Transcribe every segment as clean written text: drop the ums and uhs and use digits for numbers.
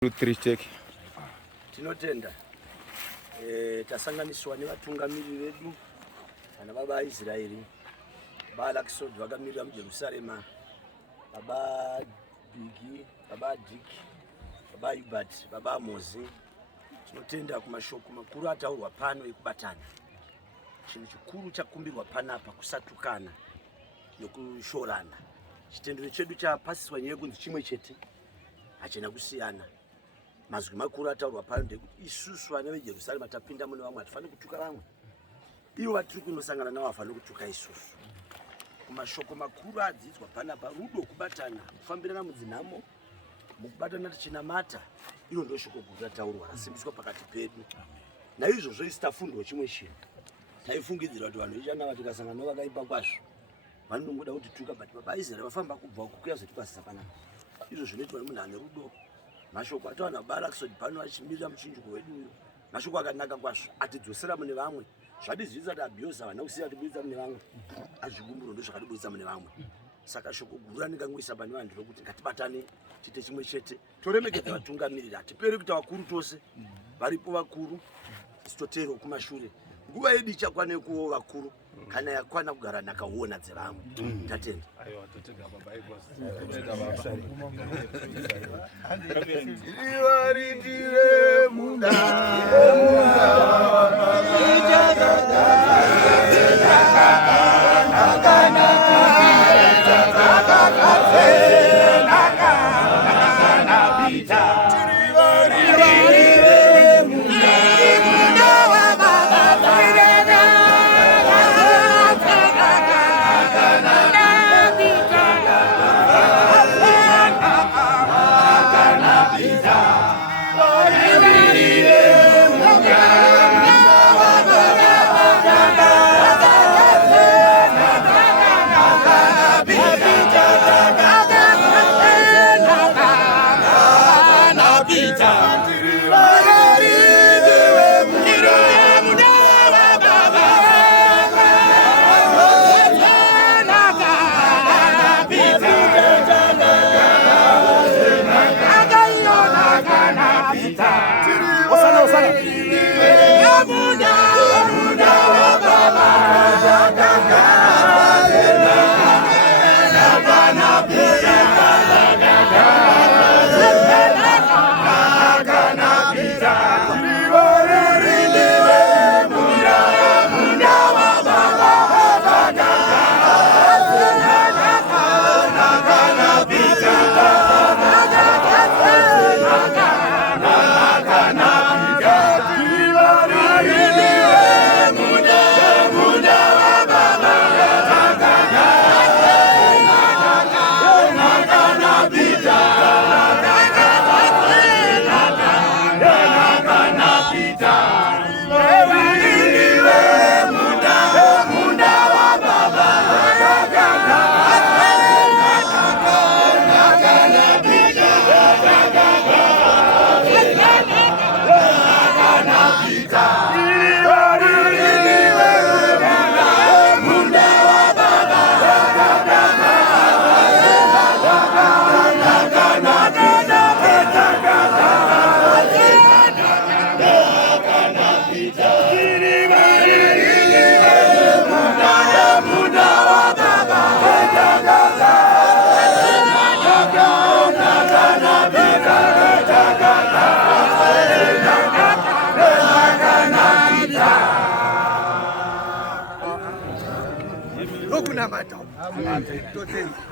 Tinotenda tasanganiswa nevatungamiri vedu kana baba Israeli bala kisodzi vakamirira muJerusarema baba Bigi, baba Dick, baba Hubert, baba Mozi. Tinotenda kumashoko makuru ataurwa pano ekubatana. Chinhu chikuru chakumbirwa panapa kusatukana nokushorana. Chitendero chedu chapasiswa nyaya yekunzi Chimwechete hachina kusiyana. Mazwi makuru ataurwa pano ndekuti isusu vana veJerusarema tapinda mune vamwe hatifaniri kutuka vamwe. Ivo vatiri kunosangana navo vafaniri kutuka isusu. Kumashoko makuru adzidzwa panapa rudo, kubatana, kufambirana mudzinhamo, mukubatana tichinamata. Iro ndiro shoko guru rataurwa rasimbiswa pakati pedu. Naizvozvo isi tafundwa chimwe chinhu. Taifungidzira kuti vanhu vechanava tikasangana nevakaipa kwazvo vanongoda kutituka, but baba Israeli vafamba kubva kukuya zvotipasisa panapa. Izvo zvinoitwa nemunhu ane rudo. Mashoko atawana bala kisodi pano achimirira muchinjiko wedu uyu. Mashoko akanaka kwazvo atidzosera mune vamwe. Zvadizvisa kuti abhiyoza vana kusiya tibudisa mune vamwe. Azvigumburo ndo zvakatibudisa mune vamwe. Saka shoko guru ranikangoisa pane vanhu rokuti ngatibatane chite chimwe chete. Toremekedza vatungamiriri, hatiperi kuita vakuru tose. Varipo vakuru sitotero kumashure. Nguva yedu ichakwana kuvo vakuru kana yakwana kugara nakaona dzevamwe. Tatenda. Aiwa totega baba ikosi. Iwaridire munda.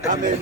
Amen.